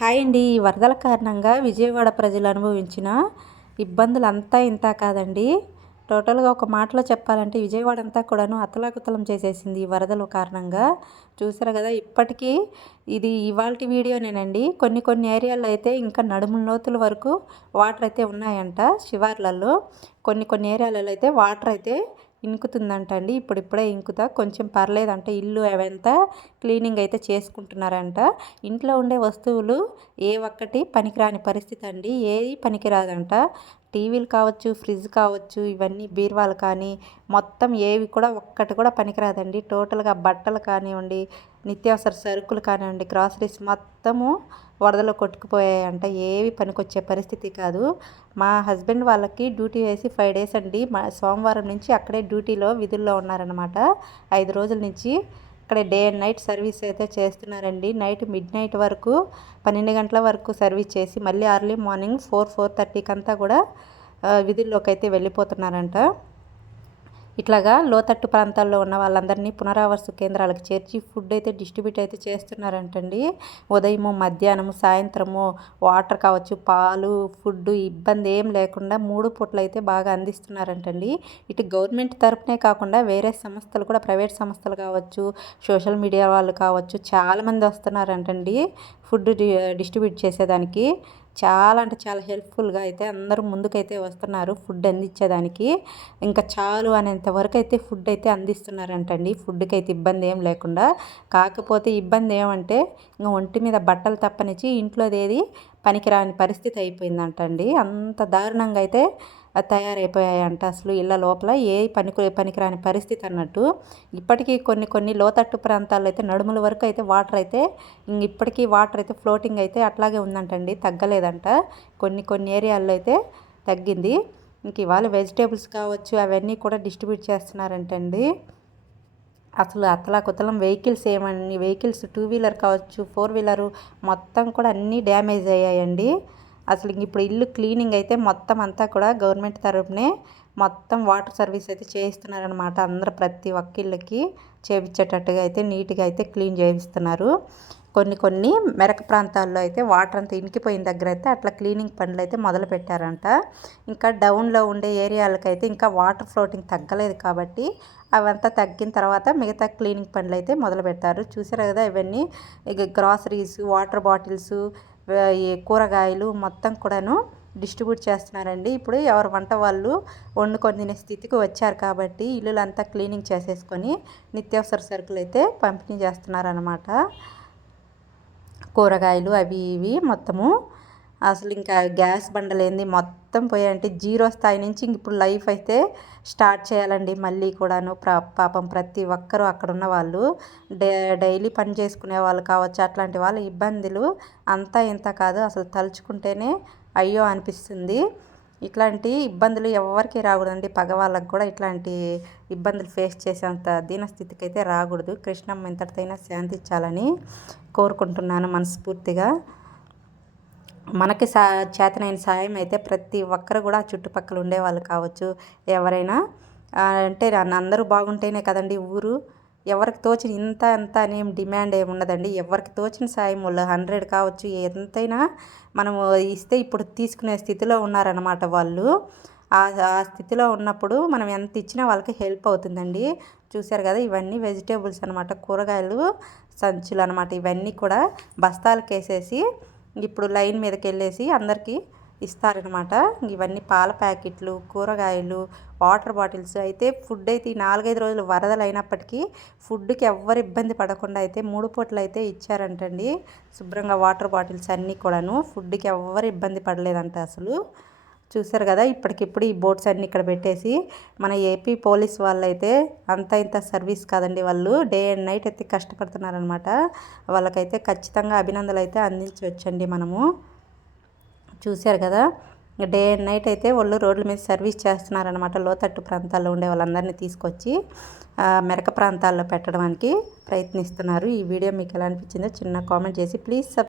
Hi అండి. ఈ వరదల కారణంగా విజయవాడ ప్రజలు అనుభవించిన ఇబ్బందులు అంతా ఇంత కాదండి. టోటల్‌గా ఒక మాటలో చెప్పాలంటే విజయవాడ అంతా కూడాను అతలాకుతలం చేసేసింది ఈ వరదల కారణంగా. చూసారు గదా! ఇప్పటికీ ఇది ఇవాల్టి వీడియోనేనండి. కొన్ని కొన్ని ఏరియాల్లో అయితే ఇంకా నడుముల లోతుల వరకు వాటర్ అయితే ఉన్నాయంట శివార్లలో. కొన్ని కొన్ని ఏరియాలలో అయితే వాటర్ అయితే ఇంకుతుందంట అండి. ఇప్పుడిప్పుడే ఇంకుతా కొంచెం పర్లేదంట. ఇల్లు అవంతా క్లీనింగ్ అయితే చేసుకుంటున్నారంట. ఇంట్లో ఉండే వస్తువులు ఏ ఒక్కటి పనికిరాని పరిస్థితి అండి. ఏది పనికిరాదంట. టీవీలు కావచ్చు, ఫ్రిడ్జ్ కావచ్చు, ఇవన్నీ బీరువాలు కానీ మొత్తం ఏవి కూడా ఒక్కటి కూడా పనికిరాదండి. టోటల్‌గా బట్టలు కానివ్వండి, నిత్యావసర సరుకులు కానివ్వండి, గ్రాసరీస్ మొత్తము వరదలో కొట్టుకుపోయాయంట. ఏవి పనికొచ్చే పరిస్థితి కాదు. మా హస్బెండ్ వాళ్ళకి డ్యూటీ వేసి 5 డేస్ అండి. సోమవారం నుంచి అక్కడే డ్యూటీలో విధుల్లో ఉన్నారనమాట. 5 రోజుల నుంచి అక్కడే డే అండ్ నైట్ సర్వీస్ అయితే చేస్తున్నారండి. నైట్ మిడ్‌నైట్ వరకు 12 గంటల వరకు సర్వీస్ చేసి మళ్ళీ ఎర్లీ మార్నింగ్ 4:30కి అంతా కూడా విధుల్లోకి అయితే వెళ్ళిపోతున్నారంట. ఇట్లాగా లోతట్టు ప్రాంతాల్లో ఉన్న వాళ్ళందరినీ పునరావాస కేంద్రాలకు చేర్చి ఫుడ్ అయితే డిస్ట్రిబ్యూట్ అయితే చేస్తున్నారంటండి. ఉదయము, మధ్యాహ్నము, సాయంత్రము వాటర్ కావచ్చు, పాలు, ఫుడ్ ఇబ్బంది ఏం లేకుండా 3 పూటలు అయితే బాగా అందిస్తున్నారంటండి. ఇటు గవర్నమెంట్ తరపునే కాకుండా వేరే సంస్థలు కూడా ప్రైవేట్ సంస్థలు కావచ్చు, సోషల్ మీడియా వాళ్ళు కావచ్చు చాలామంది వస్తున్నారంటండి ఫుడ్ డిస్ట్రిబ్యూట్ చేసేదానికి. చాలా అంటే చాలా హెల్ప్ఫుల్గా అయితే అందరూ ముందుకైతే వస్తున్నారు ఫుడ్ అందించేదానికి. ఇంకా చాలు అనేంత వరకు అయితే ఫుడ్ అయితే అందిస్తున్నారంటండి. ఫుడ్కి అయితే ఇబ్బంది ఏం లేకుండా. కాకపోతే ఇబ్బంది ఏమంటే ఇంకా ఒంటి మీద బట్టలు తప్పనిచ్చి ఇంట్లోదేది పనికిరాని పరిస్థితి అయిపోయిందంటండి. అంత దారుణంగా అయితే తయారైపోయాయంట. అసలు ఇళ్ళ లోపల పనికిరాని పరిస్థితి అన్నట్టు. ఇప్పటికీ కొన్ని కొన్ని లోతట్టు ప్రాంతాల్లో అయితే నడుముల వరకు అయితే వాటర్ అయితే ఇప్పటికీ వాటర్ అయితే ఫ్లోటింగ్ అయితే అట్లాగే ఉందంటండి. తగ్గలేదంట. కొన్ని కొన్ని ఏరియాల్లో అయితే తగ్గింది. ఇంక ఇవాళ వెజిటేబుల్స్ కావచ్చు అవన్నీ కూడా డిస్ట్రిబ్యూట్ చేస్తున్నారంటండి. అసలు అతలాకుతలం వెహికల్స్ 2 వీలర్ కావచ్చు, 4 వీలరు మొత్తం కూడా అన్నీ డ్యామేజ్ అయ్యాయండి. అసలు ఇప్పుడు ఇల్లు క్లీనింగ్ అయితే మొత్తం అంతా కూడా గవర్నమెంట్ తరపునే మొత్తం వాటర్ సర్వీస్ అయితే చేయిస్తున్నారనమాట. అందరూ ప్రతి ఒక్క ఇళ్ళకి చేపించేటట్టుగా అయితే నీట్గా అయితే క్లీన్ చేయిస్తున్నారు. కొన్ని కొన్ని మెరక ప్రాంతాల్లో అయితే వాటర్ అంతా ఇంకిపోయిన దగ్గర అయితే అట్లా క్లీనింగ్ పనులు అయితే మొదలు పెట్టారంట. ఇంకా డౌన్లో ఉండే ఏరియాలకైతే ఇంకా వాటర్ ఫ్లోటింగ్ తగ్గలేదు కాబట్టి అవంతా తగ్గిన తర్వాత మిగతా క్లీనింగ్ పనులు అయితే మొదలు పెడతారు. చూసారు కదా ఇవన్నీ ఇక గ్రాసరీస్, వాటర్ బాటిల్స్, ఈ కూరగాయలు మొత్తం కూడాను డిస్ట్రిబ్యూట్ చేస్తున్నారండి. ఇప్పుడు ఎవరి వంట వాళ్ళు వండుకొని తినే స్థితికి వచ్చారు కాబట్టి ఇల్లులంతా క్లీనింగ్ చేసేసుకొని నిత్యావసర సరుకులు అయితే పంపిణీ చేస్తున్నారనమాట. కూరగాయలు అవి ఇవి మొత్తము. అసలు ఇంకా గ్యాస్ బండలేంది మొత్తం పోయాయంటే జీరో స్థాయి నుంచి ఇప్పుడు లైఫ్ అయితే స్టార్ట్ చేయాలండి మళ్ళీ కూడాను. పాపం ప్రతి ఒక్కరూ అక్కడ ఉన్న వాళ్ళు డైలీ పని చేసుకునే వాళ్ళు కావచ్చు, అట్లాంటి వాళ్ళ ఇబ్బందులు అంతా ఇంత కాదు. అసలు తలుచుకుంటేనే అయ్యో అనిపిస్తుంది. ఇట్లాంటి ఇబ్బందులు ఎవరికి రాకూడదండి. పగవాళ్ళకు కూడా ఇట్లాంటి ఇబ్బందులు ఫేస్ చేసేంత దీనస్థితికి అయితే రాకూడదు. కృష్ణమ్మ ఇంతటితైనా శాంతించాలని కోరుకుంటున్నాను మనస్ఫూర్తిగా. మనకి చేతనైన సాయం అయితే ప్రతి ఒక్కరు కూడా చుట్టుపక్కల ఉండేవాళ్ళు కావచ్చు ఎవరైనా అంటే అందరూ బాగుంటేనే కదండి ఊరు. ఎవరికి తోచిన ఇంత అంత అనేం డిమాండ్ ఏమి ఉండదండి. ఎవరికి తోచిన సాయం వాళ్ళు 100 కావచ్చు ఎంతైనా మనము ఇస్తే ఇప్పుడు తీసుకునే స్థితిలో ఉన్నారనమాట వాళ్ళు. ఆ స్థితిలో ఉన్నప్పుడు మనం ఎంత ఇచ్చినా వాళ్ళకి హెల్ప్ అవుతుందండి. చూసారు కదా ఇవన్నీ వెజిటేబుల్స్ అనమాట, కూరగాయలు సంచులు అనమాట. ఇవన్నీ కూడా బస్తాలకు వేసేసి ఇప్పుడు లైన్ మీదకి వెళ్ళేసి అందరికీ ఇస్తారనమాట. ఇవన్నీ పాల ప్యాకెట్లు, కూరగాయలు, వాటర్ బాటిల్స్ అయితే ఫుడ్ అయితే ఈ 4-5 రోజులు వరదలు అయినప్పటికీ ఫుడ్కి ఎవ్వరు ఇబ్బంది పడకుండా అయితే 3 పూటలు అయితే ఇచ్చారంటండి. శుభ్రంగా వాటర్ బాటిల్స్ అన్నీ కూడాను ఫుడ్కి ఎవ్వరు ఇబ్బంది పడలేదంట అసలు. చూసారు కదా ఇప్పటికిప్పుడు ఈ బోట్స్ అన్నీ ఇక్కడ పెట్టేసి మన ఏపీ పోలీస్ వాళ్ళైతే అంత ఇంత సర్వీస్ కాదండి. వాళ్ళు డే అండ్ నైట్ అయితే కష్టపడుతున్నారనమాట. వాళ్ళకైతే ఖచ్చితంగా అభినందనలు అయితే అందించవచ్చండి మనము. చూశారు కదా డే అండ్ నైట్ అయితే వాళ్ళు రోడ్ల మీద సర్వీస్ చేస్తున్నారనమాట. లోతట్టు ప్రాంతాల్లో ఉండే వాళ్ళందరినీ తీసుకొచ్చి మెరక ప్రాంతాల్లో పెట్టడానికి ప్రయత్నిస్తున్నారు. ఈ వీడియో మీకు ఎలా అనిపించిందో చిన్న కామెంట్ చేసి ప్లీజ్